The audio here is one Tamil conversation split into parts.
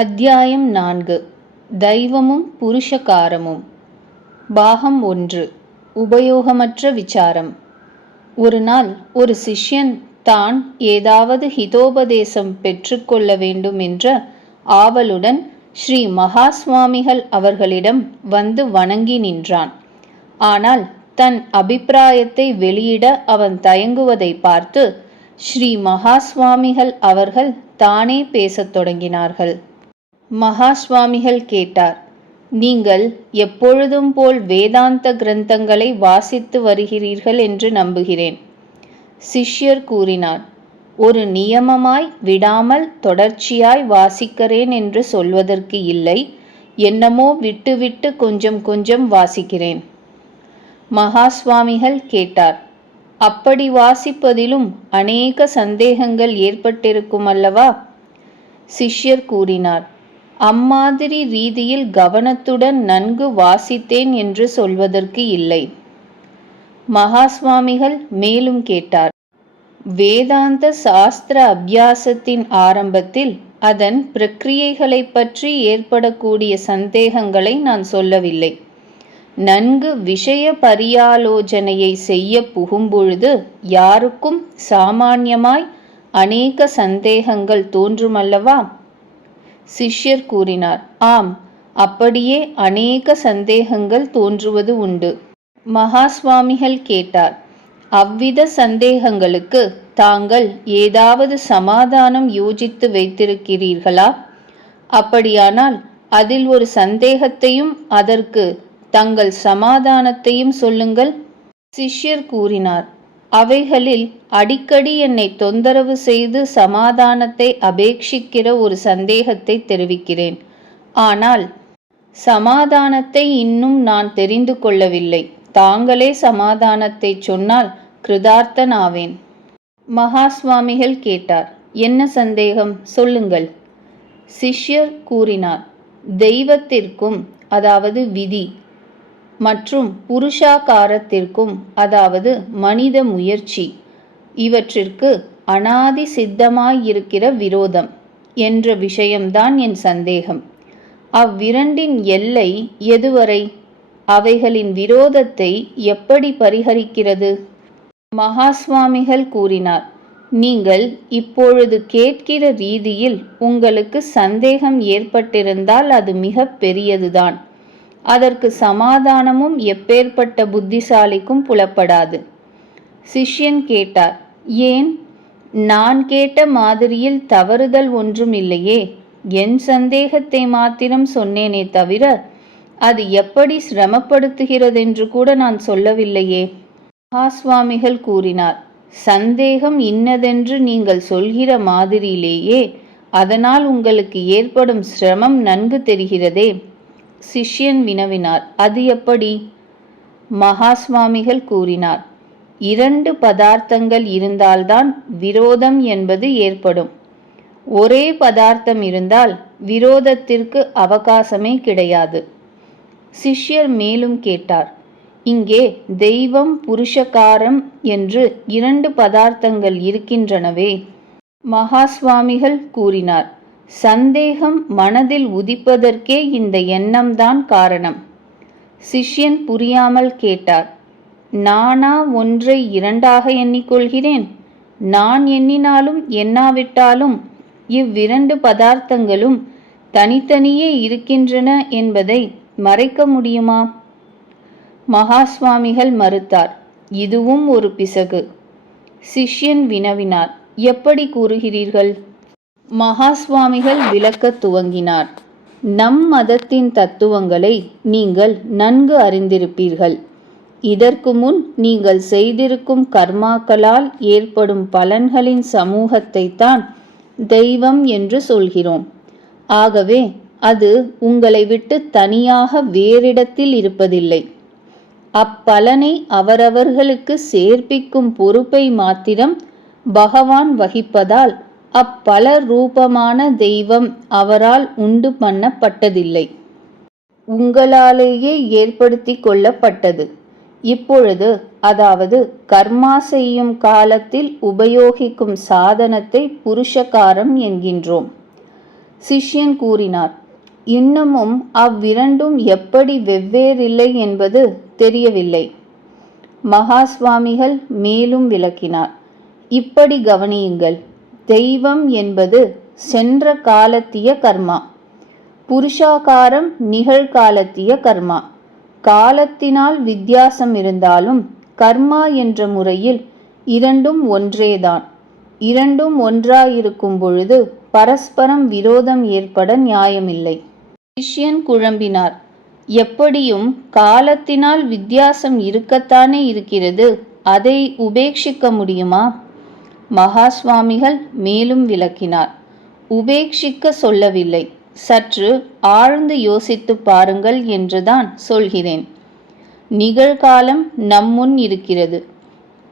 அத்தியாயம் நான்கு. தெய்வமும் புருஷகாரமும். பாகம் ஒன்று. உபயோகமற்ற விசாரம். ஒரு நாள் ஒரு சிஷ்யன் தான் ஏதாவது ஹிதோபதேசம் பெற்றுக்கொள்ள வேண்டும் என்ற ஆவலுடன் ஸ்ரீ மகா சுவாமிகள் அவர்களிடம் வந்து வணங்கி நின்றான். ஆனால் தன் அபிப்பிராயத்தை வெளியிட அவன் தயங்குவதை பார்த்து ஸ்ரீ மகா சுவாமிகள் அவர்கள் தானே பேசத் தொடங்கினார்கள். மகா சுவாமிகள் கேட்டார். நீங்கள் எப்பொழுதும் போல் வேதாந்த கிரந்தங்களை வாசித்து வருகிறீர்கள் என்று நம்புகிறேன். சிஷ்யர் கூறினார். ஒரு நியமமாய் விடாமல் தொடர்ச்சியாய் வாசிக்கிறேன் என்று சொல்வதற்கு இல்லை. என்னமோ விட்டுவிட்டு கொஞ்சம் கொஞ்சம் வாசிக்கிறேன். மகா சுவாமிகள் கேட்டார். அப்படி வாசிப்பதிலும் அநேக சந்தேகங்கள் ஏற்பட்டிருக்கும் அல்லவா? சிஷ்யர் கூறினார். அம்மாதிரி ரீதியில் கவனத்துடன் நன்கு வாசித்தேன் என்று சொல்வதற்கு இல்லை. மகாஸ்வாமிகள் மேலும் கேட்டார். வேதாந்த சாஸ்திர அபியாசத்தின் ஆரம்பத்தில் அதன் பிரக்கிரியைகளை பற்றி ஏற்படக்கூடிய சந்தேகங்களை நான் சொல்லவில்லை. நன்கு விஷய பரியாலோசனையை செய்ய புகும்பொழுது யாருக்கும் சாமான்யமாய் அநேக சந்தேகங்கள் தோன்றுமல்லவா? சிஷ்யர் கூறினார் ஆம் அப்படியே அநேக சந்தேகங்கள் தோன்றுவது உண்டு. மகாஸ்வாமிகள் கேட்டார் அவ்வித சந்தேகங்களுக்கு தாங்கள் ஏதாவது சமாதானம் யோசித்து வைத்திருக்கிறீர்களா? அப்படியானால் அதில் ஒரு சந்தேகத்தையும் அதற்கு தங்கள் சமாதானத்தையும் சொல்லுங்கள். சிஷ்யர் கூறினார் அவைகளில் அடிக்கடி என்னை தொந்தரவு செய்து சமாதானத்தை அபேட்சிக்கிற ஒரு சந்தேகத்தை தெரிவிக்கிறேன். ஆனால் சமாதானத்தை இன்னும் நான் தெரிந்து கொள்ளவில்லை. தாங்களே சமாதானத்தை சொன்னால் கிருதார்த்தனாவேன். மகாஸ்வாமிகள் கேட்டார். என்ன சந்தேகம்? சொல்லுங்கள். சிஷ்யர் கூறினார். தெய்வத்திற்கும் அதாவது விதி மற்றும் புருஷாகாரத்திற்கும் அதாவது மனித முயற்சி. இவற்றிற்கு அனாதி சித்தமாயிருக்கிற விரோதம் என்ற விஷயம்தான் என் சந்தேகம். அவ்விரண்டின் எல்லை எதுவரை? அவைகளின் விரோதத்தை எப்படி பரிகரிக்கிறது? மகாஸ்வாமிகள் கூறினார் நீங்கள் இப்பொழுது கேட்கிற ரீதியில் உங்களுக்கு சந்தேகம் ஏற்பட்டிருந்தால் அது மிக பெரியதுதான். அதற்கு சமாதானமும் எப்பேற்பட்ட புத்திசாலிக்கும் புலப்படாது. சிஷ்யன் கேட்டார் ஏன்? நான் கேட்ட மாதிரியில் தவறுதல் ஒன்றும் இல்லையே என் சந்தேகத்தை மாத்திரம் சொன்னேனே தவிர அது எப்படி சிரமப்படுத்துகிறதென்று கூட நான் சொல்லவில்லையே. மகாஸ்வாமிகள் கூறினார் சந்தேகம் இன்னதென்று நீங்கள் சொல்கிற மாதிரியிலேயே அதனால் உங்களுக்கு ஏற்படும் சிரமம் நன்கு தெரிகிறதே. சிஷ்யன் வினவினார் அது எப்படி? மகாஸ்வாமிகள் கூறினார் இரண்டு பதார்த்தங்கள் இருந்தால்தான் விரோதம் என்பது ஏற்படும். ஒரே பதார்த்தம் இருந்தால் விரோதத்திற்கு அவகாசமே கிடையாது. சிஷ்யர் மேலும் கேட்டார் இங்கே தெய்வம் புருஷகாரம் என்று இரண்டு பதார்த்தங்கள் இருக்கின்றனவே? மகா சுவாமிகள் கூறினார் சந்தேகம் மனதில் உதிப்பதற்கே இந்த எண்ணம்தான் காரணம். சிஷ்யன் புரியாமல் கேட்டார் நானா ஒன்றை இரண்டாக எண்ணிக்கொள்கிறேன். நான் எண்ணினாலும் எண்ணாவிட்டாலும் இவ்விரண்டு பதார்த்தங்களும் தனித்தனியே இருக்கின்றன என்பதை மறைக்க முடியுமா? மகாஸ்வாமிகள் மறுத்தார் இதுவும் ஒரு பிசகு சிஷ்யன் வினவினார் எப்படி கூறுகிறீர்கள் மகாஸ்வாமிகள் விளக்கத் துவங்கினார் நம் மதத்தின் தத்துவங்களை நீங்கள் நன்கு அறிந்திருப்பீர்கள். இதற்கு முன் நீங்கள் செய்திருக்கும் கர்மாக்களால் ஏற்படும் பலன்களின் சமூகத்தை தான் தெய்வம் என்று சொல்கிறோம். ஆகவே அது உங்களை விட்டு தனியாக வேறிடத்தில் இருப்பதில்லை. அப்பலனை அவரவர்களுக்கு சேர்ப்பிக்கும் பொறுப்பை மாத்திரம் பகவான் வகிப்பதால் அப்பல ரூபமான தெய்வம் அவரால் உண்டு பண்ணப்பட்டதில்லை. உங்களாலேயே ஏற்படுத்தி கொள்ளப்பட்டது. இப்பொழுது அதாவது கர்மா செய்யும் காலத்தில் உபயோகிக்கும் சாதனத்தை புருஷகாரம் என்கின்றோம். சிஷ்யன் கூறினார் இன்னமும் அவ்விரண்டும் எப்படி வெவ்வேறில்லை என்பது தெரியவில்லை மகாஸ்வாமிகள் மேலும் விளக்கினார் இப்படி கவனியுங்கள் தெய்வம் என்பது சென்ற காலத்திய கர்மா புருஷாகாரம் நிகழ்காலத்திய கர்மா. காலத்தினால் வித்தியாசம் இருந்தாலும் கர்மா என்ற முறையில் இரண்டும் ஒன்றேதான். இரண்டும் ஒன்றாயிருக்கும் பொழுது பரஸ்பரம் விரோதம் ஏற்பட நியாயமில்லை. சிஷ்யன் குழம்பினார். எப்படியும் காலத்தினால் வித்தியாசம் இருக்கத்தானே இருக்கிறது அதை உபேட்சிக்க முடியுமா? மகா சுவாமிகள் மேலும் விளக்கினார். உபேட்சிக்க சொல்லவில்லை. சற்று ஆழ்ந்து யோசித்து பாருங்கள் என்றுதான் சொல்கிறேன். நிகழ்காலம் நம்முன் இருக்கிறது.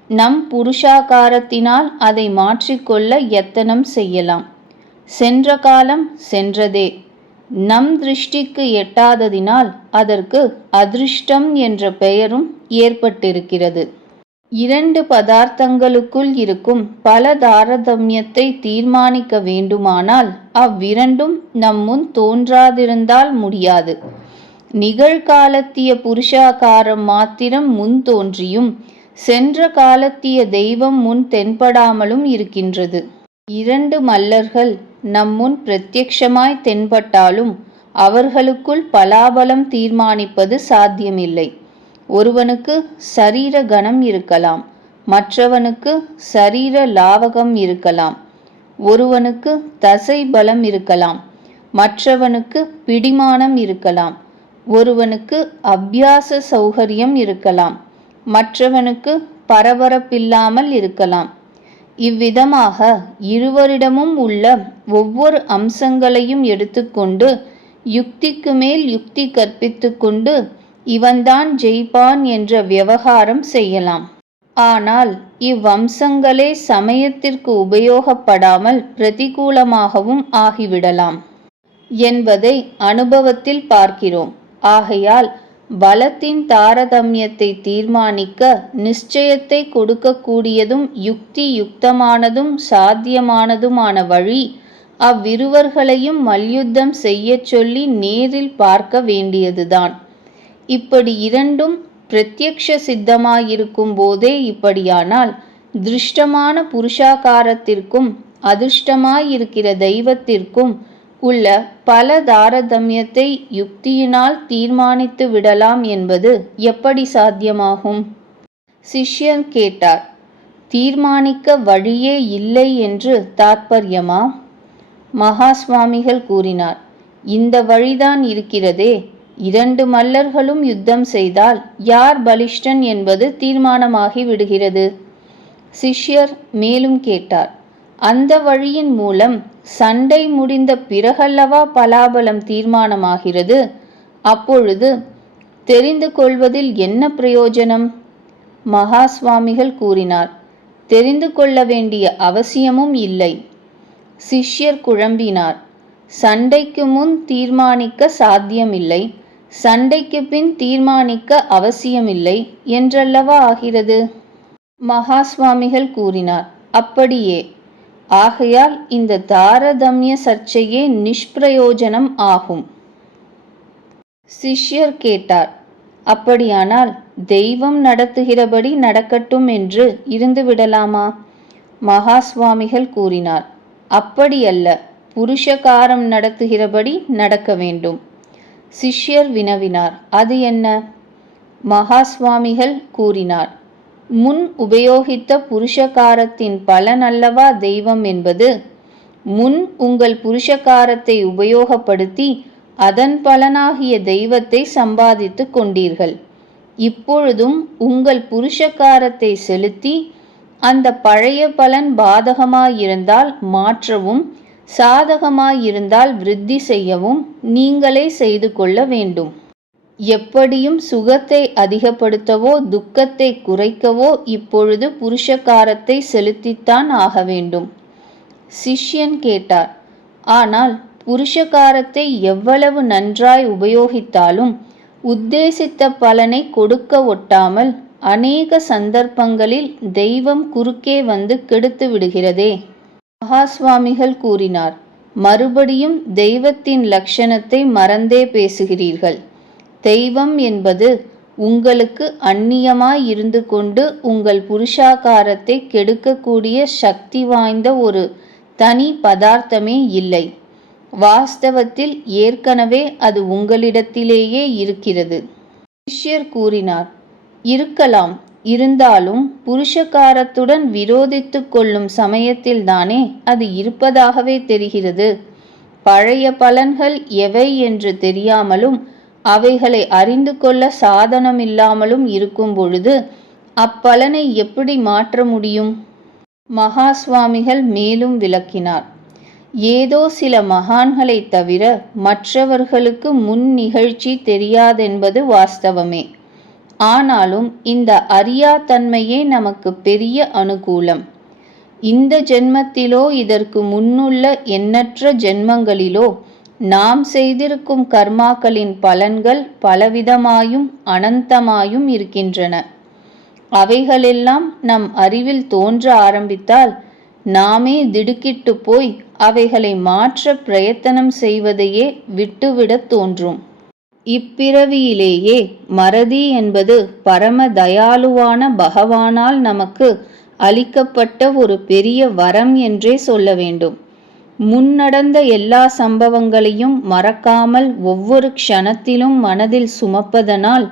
நம் புருஷாகாரத்தினால் அதை மாற்றிக்கொள்ள எத்தனம் செய்யலாம். சென்ற காலம் சென்றதே. நம் திருஷ்டிக்கு எட்டாததினால் அதற்கு அதிருஷ்டம் என்ற பெயரும் ஏற்பட்டிருக்கிறது. இரண்டு பதார்த்தங்களுக்குள் இருக்கும் பல தாரதமியத்தை தீர்மானிக்க வேண்டுமானால் அவ்விரண்டும் நம்முன் தோன்றாதிருந்தால் முடியாது. நிகழ்காலத்திய புருஷாகாரம் மாத்திரம் முன் தோன்றியும் சென்ற காலத்திய தெய்வம் முன் தென்படாமலும் இருக்கின்றது. இரண்டு மல்லர்கள் நம்முன் பிரத்யக்ஷமாய் தென்பட்டாலும் அவர்களுக்குள் பலாபலம் தீர்மானிப்பது சாத்தியமில்லை. ஒருவனுக்கு சரீர கணம் இருக்கலாம் மற்றவனுக்கு சரீர லாவகம் இருக்கலாம். ஒருவனுக்கு தசை பலம் இருக்கலாம் மற்றவனுக்கு பிடிமானம் இருக்கலாம். ஒருவனுக்கு அபியாச சௌகரியம் இருக்கலாம் மற்றவனுக்கு பரபரப்பில்லாமல் இருக்கலாம். இவ்விதமாக இருவரிடமும் உள்ள ஒவ்வொரு அம்சங்களையும் எடுத்துக்கொண்டு யுக்திக்கு மேல் யுக்தி கற்பித்து கொண்டு இவன்தான் ஜெயிப்பான் என்ற விவகாரம் செய்யலாம். ஆனால் இவ்வம்சங்களே சமயத்திற்கு உபயோகப்படாமல் பிரதிகூலமாகவும் ஆகிவிடலாம் என்பதை அனுபவத்தில் பார்க்கிறோம். ஆகையால் பலத்தின் தாரதமியத்தை தீர்மானிக்க நிச்சயத்தை கொடுக்கக்கூடியதும் யுக்தி யுக்தமானதும் சாத்தியமானதுமான வழி அவ்விருவர்களையும் மல்யுத்தம் செய்யச் சொல்லி நேரில் பார்க்க வேண்டியதுதான். இப்படி இரண்டும் பிரத்யக்ஷ சித்தமாயிருக்கும் போதே இப்படியானால் திருஷ்டமான புருஷாகாரத்திற்கும் அதிர்ஷ்டமாயிருக்கிற தெய்வத்திற்கும் உள்ள பல தாரதமியத்தை யுக்தியினால் தீர்மானித்து விடலாம் என்பது எப்படி சாத்தியமாகும்? சிஷ்யன் கேட்டார் தீர்மானிக்க வழியே இல்லை என்று தாத்பரியமா மகா சுவாமிகள் கூறினார் இந்த வழிதான் இருக்கிறதே. இரண்டு மல்லர்களும் யுத்தம் செய்தால் யார் பலிஷ்டன் என்பது தீர்மானமாகி விடுகிறது. சிஷ்யர் மேலும் கேட்டார் அந்த வழியின் மூலம் சண்டை முடிந்த பிறகல்லவா பலாபலம் தீர்மானமாகிறது? அப்பொழுது தெரிந்து கொள்வதில் என்ன பிரயோஜனம்? மகா சுவாமிகள் கூறினார் தெரிந்து கொள்ள வேண்டிய அவசியமும் இல்லை. சிஷ்யர் குழம்பினார் சண்டைக்கு முன் தீர்மானிக்க சாத்தியமில்லை. சண்டைக்கு பின் தீர்மானிக்க அவசியமில்லை என்றல்லவா ஆகிறது? மகா சுவாமிகள் கூறினார் அப்படியே. ஆகையால் இந்த தாரதமிய சர்ச்சையே நிஷ்பிரயோஜனம் ஆகும். சிஷ்யர் கேட்டார் அப்படியானால் தெய்வம் நடத்துகிறபடி நடக்கட்டும் என்று இருந்து விடலாமா? மகா சுவாமிகள் கூறினார் அப்படியல்ல. புருஷகாரம் நடத்துகிறபடி நடக்க வேண்டும். சிஷ்யர் வினவினார். அது என்ன? மகாஸ்வாமிகள் கூறினார். முன் உபயோகித்த புருஷகாரத்தின் பலன் அல்லவா தெய்வம் என்பது? முன் உங்கள் புருஷகாரத்தை உபயோகப்படுத்தி அதன் பலனாகிய தெய்வத்தை சம்பாதித்து கொண்டீர்கள். இப்பொழுதும் உங்கள் புருஷகாரத்தை செலுத்தி அந்த பழைய பலன் பாதகமாயிருந்தால் மாற்றவும் சாதகமாயிருந்தால் விருத்தி செய்யவும் நீங்களே செய்து கொள்ள வேண்டும். எப்படியும் சுகத்தை அதிகப்படுத்தவோ துக்கத்தை குறைக்கவோ இப்பொழுது புருஷகாரத்தை செலுத்தித்தான் ஆக வேண்டும். சிஷ்யன் கேட்டார் ஆனால் புருஷகாரத்தை எவ்வளவு நன்றாய் உபயோகித்தாலும் உத்தேசித்த பலனை கொடுக்க ஒட்டாமல் அநேக சந்தர்ப்பங்களில் தெய்வம் குறுக்கே வந்து கெடுத்து விடுகிறதே. மகாஸ்வாமிகள் கூறினார் மறுபடியும் தெய்வத்தின் லட்சணத்தை மறந்தே பேசுகிறீர்கள். தெய்வம் என்பது உங்களுக்கு அந்நியமாய் இருந்து கொண்டு உங்கள் புருஷாகாரத்தை கெடுக்கக்கூடிய சக்தி வாய்ந்த ஒரு தனி பதார்த்தமே இல்லை. வாஸ்தவத்தில் ஏற்கனவே அது உங்களிடத்திலேயே இருக்கிறது. சிஷ்யர் கூறினார் இருக்கலாம். இருந்தாலும் புருஷகாரத்துடன் விரோதித்து கொள்ளும் சமயத்தில்தானே அது இருப்பதாகவே தெரிகிறது. பழைய பலன்கள் எவை என்று தெரியாமலும் அவைகளை அறிந்து கொள்ள சாதனமில்லாமலும் இருக்கும் பொழுது அப்பலனை எப்படி மாற்ற முடியும்? மகா சுவாமிகள் மேலும் விளக்கினார். ஏதோ சில மகான்களைத் தவிர மற்றவர்களுக்கு முன் நிகழ்ச்சி தெரியாதென்பது வாஸ்தவமே. ஆனாலும் இந்த அறியாத்தன்மையே நமக்கு பெரிய அனுகூலம். இந்த ஜென்மத்திலோ இதற்கு முன்னுள்ள எண்ணற்ற ஜென்மங்களிலோ நாம் செய்திருக்கும் கர்மாக்களின் பலன்கள் பலவிதமாயும் அனந்தமாயும் இருக்கின்றன. அவைகளெல்லாம் நம் அறிவில் தோன்ற ஆரம்பித்தால் நாமே திடுக்கிட்டு போய் அவைகளை மாற்ற பிரயத்தனம் செய்வதையே விட்டுவிடத் தோன்றும். இப்பிறவியிலேயே மறதி என்பது பரம தயாளுவான பகவானால் நமக்கு அளிக்கப்பட்ட ஒரு பெரிய வரம் என்றே சொல்ல வேண்டும். முன்னடந்த எல்லா சம்பவங்களையும் மறக்காமல் ஒவ்வொரு க்ஷணத்திலும் மனதில் சுமப்பதனால்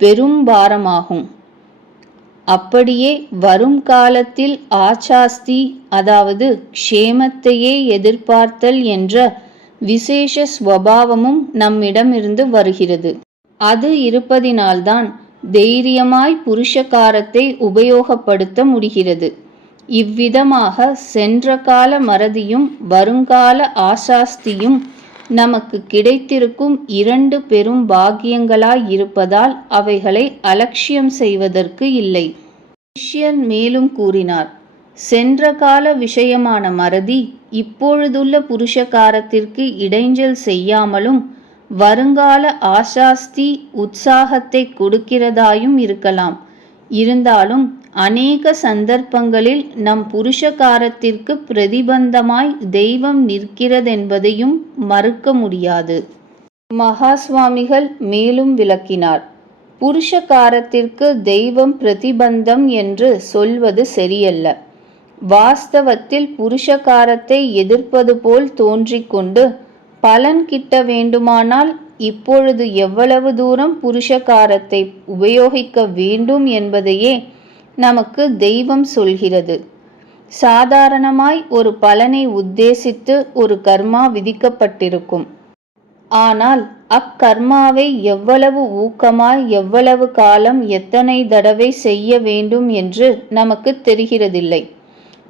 பெரும் பாரமாகும். அப்படியே வரும் காலத்தில் ஆச்சாஸ்தி அதாவது க்ஷேமத்தையே எதிர்பார்த்தல் என்ற விசேஷ ஸ்வபாவமும் நம்மிடமிருந்து வருகிறது. அது இருப்பதினால்தான் தைரியமாய் புருஷகாரத்தை உபயோகப்படுத்த முடிகிறது. இவ்விதமாக சென்ற கால மறதியும் வருங்கால ஆசாஸ்தியும் நமக்கு கிடைத்திருக்கும் இரண்டு பெரும் பாக்கியங்களாய் இருப்பதால் அவைகளை அலட்சியம் செய்வதற்கு இல்லை. சிஷ்யன் மேலும் கூறினார் சென்ற கால விஷயமான மறதி இப்பொழுதுள்ள புருஷகாரத்திற்கு இடைஞ்சல் செய்யாமலும் வருங்கால ஆசாஸ்தி உற்சாகத்தை கொடுக்கிறதாயும் இருக்கலாம். இருந்தாலும் அநேக சந்தர்ப்பங்களில் நம் புருஷகாரத்திற்கு பிரதிபந்தமாய் தெய்வம் நிற்கிறதென்பதையும் மறுக்க முடியாது. மகா சுவாமிகள் மேலும் விளக்கினார். புருஷகாரத்திற்கு தெய்வம் பிரதிபந்தம் என்று சொல்வது சரியல்ல. வாஸ்தவத்தில் புருஷகாரத்தை எதிர்ப்பது போல் தோன்றிக்கொண்டு பலன் கிட்ட வேண்டுமானால் இப்பொழுது எவ்வளவு தூரம் புருஷகாரத்தை உபயோகிக்க வேண்டும் என்பதையே நமக்கு தெய்வம் சொல்கிறது. சாதாரணமாய் ஒரு பலனை உத்தேசித்து ஒரு கர்மா விதிக்கப்பட்டிருக்கும். ஆனால் அக்கர்மாவை எவ்வளவு ஊக்கமாய் எவ்வளவு காலம் எத்தனை தடவை செய்ய வேண்டும் என்று நமக்கு தெரிகிறதில்லை.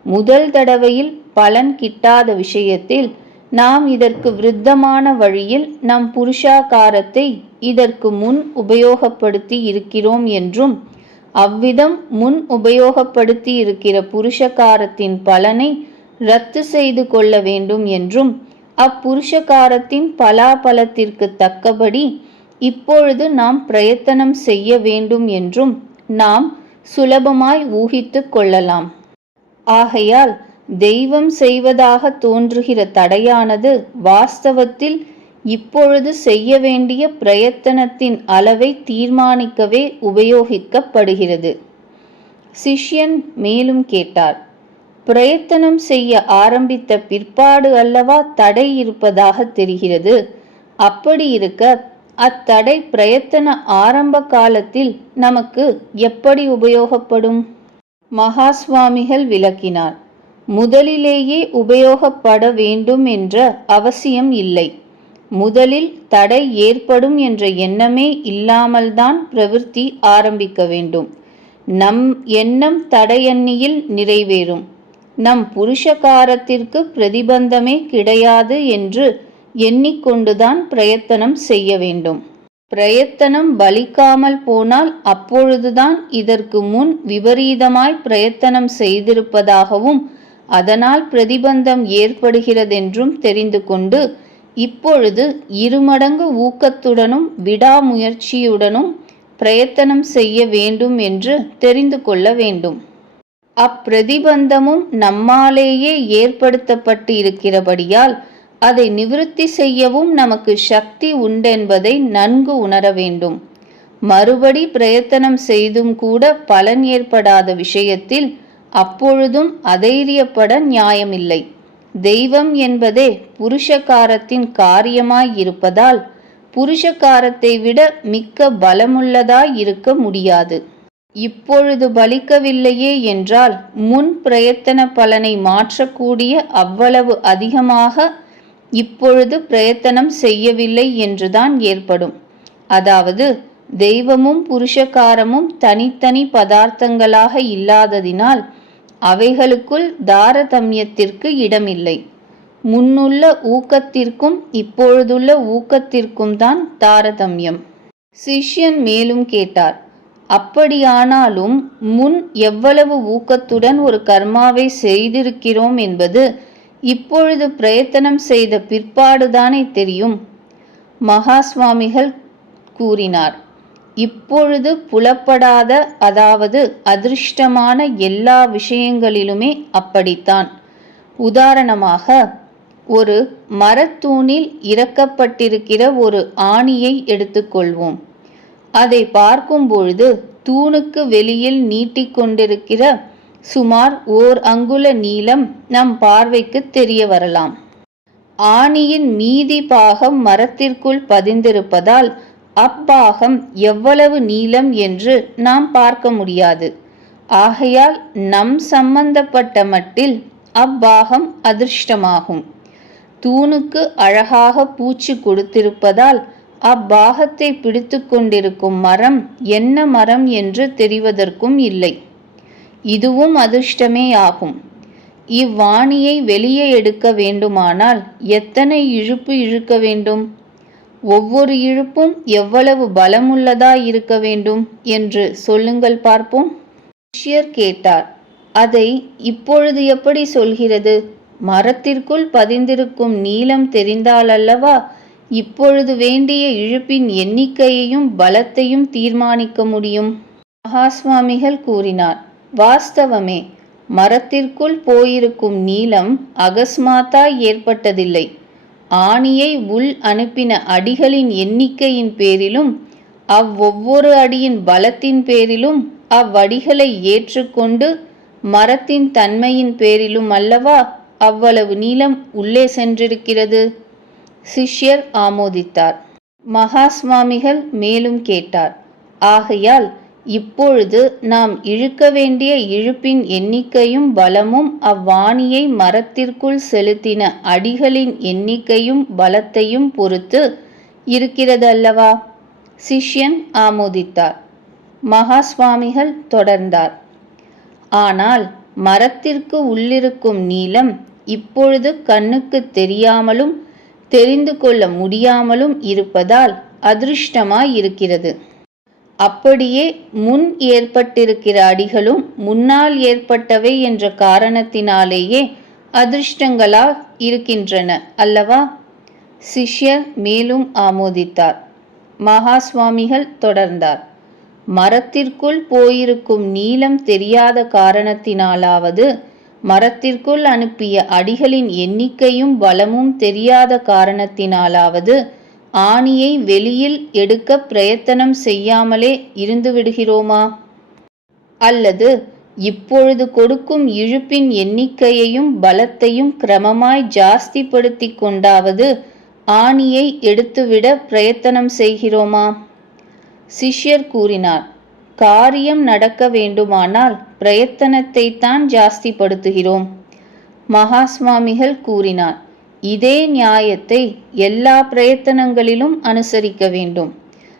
முதல் தடவையில் பலன் கிட்டாத விஷயத்தில் நாம் இதற்கு விருத்தமான வழியில் நம் புருஷாகாரத்தை இதற்கு முன் உபயோகப்படுத்தி இருக்கிறோம் என்றும் அவ்விதம் முன் உபயோகப்படுத்தி இருக்கிற புருஷகாரத்தின் பலனை ரத்து செய்து கொள்ள வேண்டும் என்றும் அப்புருஷகாரத்தின் பலாபலத்திற்கு தக்கபடி இப்பொழுது நாம் பிரயத்தனம் செய்ய வேண்டும் என்றும் நாம் சுலபமாய் ஊகித்து கொள்ளலாம். ஆகையால் தெய்வம் செய்வதாக தோன்றுகிற தடையானது வாஸ்தவத்தில் இப்பொழுது செய்ய வேண்டிய பிரயத்தனத்தின் அளவை தீர்மானிக்கவே உபயோகிக்கப்படுகிறது. சிஷ்யன் மேலும் கேட்டார் பிரயத்தனம் செய்ய ஆரம்பித்த பிற்பாடு அல்லவா தடை இருப்பதாக தெரிகிறது. அப்படி இருக்க அத்தடை பிரயத்தன ஆரம்ப காலத்தில் நமக்கு எப்படி உபயோகப்படும்? மகாஸ்வாமிகள் விளக்கினார் முதலிலேயே உபயோகப்பட வேண்டும் என்ற அவசியம் இல்லை. முதலில் தடை ஏற்படும் என்ற எண்ணமே இல்லாமல்தான் பிரவிற்த்தி ஆரம்பிக்க வேண்டும். நம் எண்ணம் தடையண்ணியில் நிறைவேறும். நம் புருஷகாரத்திற்கு பிரதிபந்தமே கிடையாது என்று எண்ணிக்கொண்டுதான் பிரயத்தனம் செய்ய வேண்டும். பிரயத்தனம் பலிக்காமல் போனால் அப்பொழுதுதான் இதற்கு முன் விபரீதமாய் பிரயத்தனம் செய்திருப்பதாகவும் அதனால் பிரதிபந்தம் ஏற்படுகிறதென்றும் தெரிந்து கொண்டு இப்பொழுது இருமடங்கு ஊக்கத்துடனும் விடாமுயற்சியுடனும் பிரயத்தனம் செய்ய வேண்டும் என்று தெரிந்து கொள்ள வேண்டும். அப்பிரதிபந்தமும் நம்மாலேயே ஏற்படுத்தப்பட்டு இருக்கிறபடியால் அதை நிவிருத்தி செய்யவும் நமக்கு சக்தி உண்டென்பதை நன்கு உணர வேண்டும். மறுபடி பிரயத்தனம் செய்தும் கூட பலன் ஏற்படாத விஷயத்தில் அப்பொழுதும் அதைரியப்பட நியாயமில்லை. தெய்வம் என்பதே புருஷகாரத்தின் காரியமாய் இருப்பதால் புருஷகாரத்தை விட மிக்க பலமுள்ளதாய் இருக்க முடியாது. இப்பொழுது பலிக்கவில்லையே என்றால் முன் பிரயத்தன பலனை மாற்றக்கூடிய அவ்வளவு அதிகமாக இப்பொழுது பிரயத்தனம் செய்யவில்லை என்றுதான் ஏற்படும். அதாவது தெய்வமும் புருஷகாரமும் தனித்தனி பதார்த்தங்களாக இல்லாததினால் அவைகளுக்குள் தாரதமியத்திற்கு இடமில்லை. முன்னுள்ள ஊக்கத்திற்கும் இப்பொழுதுள்ள ஊக்கத்திற்கும் தான் தாரதமியம். சிஷ்யன் மேலும் கேட்டார் அப்படியானாலும் முன் எவ்வளவு ஊக்கத்துடன் ஒரு கர்மாவை செய்திருக்கிறோம் என்பது இப்பொழுது பிரயத்தனம் செய்த பிற்பாடுதானே தெரியும். மகா சுவாமிகள் கூறினார் இப்பொழுது புலப்படாத அதாவது அதிர்ஷ்டமான எல்லா விஷயங்களிலுமே அப்படித்தான். உதாரணமாக ஒரு மரத்தூணில் இறக்கப்பட்டிருக்கிற ஒரு ஆணியை எடுத்துக்கொள்வோம். அதை பார்க்கும் பொழுது தூணுக்கு வெளியில் நீட்டிக்கொண்டிருக்கிற சுமார் ஓர் அங்குல நீளம் நம் பார்வைக்கு தெரிய வரலாம். ஆணியின் மீதி பாகம் மரத்திற்குள் பதிந்திருப்பதால் அப்பாகம் எவ்வளவு நீளம் என்று நாம் பார்க்க முடியாது. ஆகையால் நம் சம்பந்தப்பட்ட மட்டில் அப்பாகம் அதிர்ஷ்டமாகும். தூணுக்கு அழகாக பூச்சி கொடுத்திருப்பதால் அப்பாகத்தை பிடித்து கொண்டிருக்கும் மரம் என்ன மரம் என்று தெரிவதற்கும் இல்லை. இதுவும் அதிர்ஷ்டமே ஆகும் இவ்வாணியை வெளியே எடுக்க வேண்டுமானால் எத்தனை இழுப்பு இழுக்க வேண்டும்? ஒவ்வொரு இழுப்பும் எவ்வளவு பலமுள்ளதா இருக்க வேண்டும் என்று சொல்லுங்கள் பார்ப்போம். ஷியர் கேட்டார் அதை இப்பொழுது எப்படி சொல்கிறது? மரத்திற்குள் பதிந்திருக்கும் நீளம் தெரிந்தாலல்லவா? இப்பொழுது வேண்டிய இழுப்பின் எண்ணிக்கையையும் பலத்தையும் தீர்மானிக்க முடியும். மகாஸ்வாமிகள் கூறினார் வாஸ்தவமே. மரத்திற்குள் போயிருக்கும் நீளம் அகஸ்மாத்தாய் ஏற்பட்டதில்லை. ஆணியை உள் அனுப்பின அடிகளின் எண்ணிக்கையின் பேரிலும் அவ்வொவ்வொரு அடியின் பலத்தின் பேரிலும் அவ்வடிகளை ஏற்றுக்கொண்டு மரத்தின் தன்மையின் பேரிலும் அல்லவா அவ்வளவு நீளம் உள்ளே சென்றிருக்கிறது? சிஷ்யர் ஆமோதித்தார். மகா சுவாமிகள் மேலும் கேட்டார். ஆகையால் இப்பொழுது நாம் இழுக்க வேண்டிய இழுப்பின் எண்ணிக்கையும் பலமும் அவ்வாணியை மரத்திற்குள் செலுத்தின அடிகளின் எண்ணிக்கையும் பலத்தையும் பொறுத்து இருக்கிறதல்லவா? சிஷ்யன் ஆமோதித்தார். மகா சுவாமிகள் தொடர்ந்தார். ஆனால் மரத்திற்கு உள்ளிருக்கும் நீளம் இப்பொழுது கண்ணுக்கு தெரியாமலும் தெரிந்து கொள்ள முடியாமலும் இருப்பதால் அதிருஷ்டமாய் இருக்கிறது அப்படியே முன் ஏற்பட்டிருக்கிற அடிகளும் முன்னால் ஏற்பட்டவை என்ற காரணத்தினாலேயே அதிர்ஷ்டங்களா இருக்கின்றன அல்லவா? சிஷ்யர் மேலும் ஆமோதித்தார். மகாஸ்வாமிகள் தொடர்ந்தார். மரத்திற்குள் போயிருக்கும் நீளம் தெரியாத காரணத்தினாலாவது மரத்திற்குள் அனுப்பிய அடிகளின் எண்ணிக்கையும் பலமும் தெரியாத காரணத்தினாலாவது ஆணியை வெளியில் எடுக்க பிரயத்தனம் செய்யாமலே இருந்துவிடுகிறோமா? அல்லது இப்பொழுது கொடுக்கும் இழுப்பின் எண்ணிக்கையையும் பலத்தையும் கிரமமாய் ஜாஸ்திப்படுத்தி கொண்டாவது ஆணியை எடுத்துவிட பிரயத்தனம் செய்கிறோமா? சிஷ்யர் கூறினார் காரியம் நடக்க வேண்டுமானால் பிரயத்தனத்தை தான் ஜாஸ்திப்படுத்துகிறோம். மகாஸ்வாமிகள் கூறினார் இதே நியாயத்தை எல்லா பிரயத்தனங்களிலும் அனுசரிக்க வேண்டும்.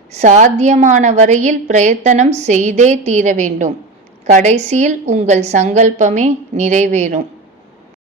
சாத்தியமான வரையில் பிரயத்தனம் செய்தே தீர வேண்டும். கடைசியில் உங்கள் சங்கல்பமே நிறைவேறும்.